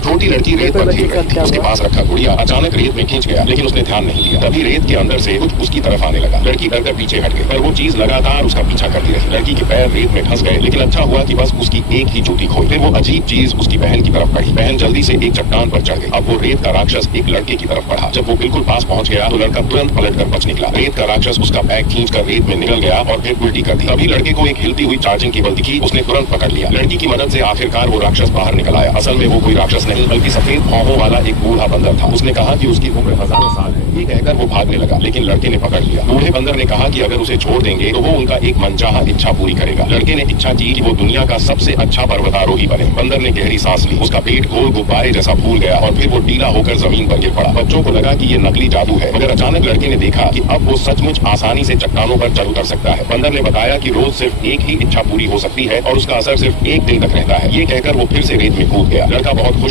छोटी लड़की रेत पर खेल रही थी। उसके पास रखा गुड़िया अचानक रेत में खींच गया, लेकिन उसने ध्यान नहीं दिया। तभी रेत के अंदर से कुछ उसकी तरफ आने लगा। लड़की डर कर पीछे हट गई, पर वो चीज लगातार उसका पीछा करती रही। लड़की के पैर रेत में फंस गए, लेकिन अच्छा हुआ कि बस उसकी एक ही जूती खोई। फिर वो अजीब चीज उसकी बहन की तरफ बढ़ी। बहन जल्दी से एक चट्टान पर चढ़ गई। अब वो रेत का राक्षस एक लड़के की तरफ बढ़ा। जब वो बिल्कुल पास पहुंच गया तो लड़का तुरंत पलट कर बच निकला। रेत का राक्षस उसका बैग खींच कर रेत में निकल गया और फिर उल्टी कर दी। तभी लड़के को एक हिलती हुई चार्जिंग केबल दिखी। उसने तुरंत पकड़ लिया। लड़की की मदद से आखिरकार वो राक्षस बाहर निकल आया। असल में वो कोई राक्षस नहीं बल्कि सफेद भौहों वाला एक बूढ़ा बंदर था। उसने कहा कि उसकी उम्र हजारों साल है। ये कहकर वो भागने लगा, लेकिन लड़के ने पकड़ लिया। बूढ़े बंदर ने कहा कि अगर उसे छोड़ देंगे तो वो उनका एक मनचाहा इच्छा पूरी करेगा। लड़के ने इच्छा की कि वो दुनिया का सबसे अच्छा पर्वतारोही बने। बंदर ने गहरी सांस ली। उसका पेट गोल गुब्बारे जैसा फूल गया और फिर वो ढीला होकर जमीन पर गिर पड़ा। बच्चों को लगा कि ये नकली जादू है, मगर अचानक लड़के ने देखा कि अब वो सचमुच आसानी से चट्टानों पर चल उतर सकता है। बंदर ने बताया कि रोज सिर्फ एक ही इच्छा पूरी हो सकती है और उसका असर सिर्फ एक दिन तक रहता है। ये कहकर वो फिर से रेत में कूद गया। लड़का बहुत खुश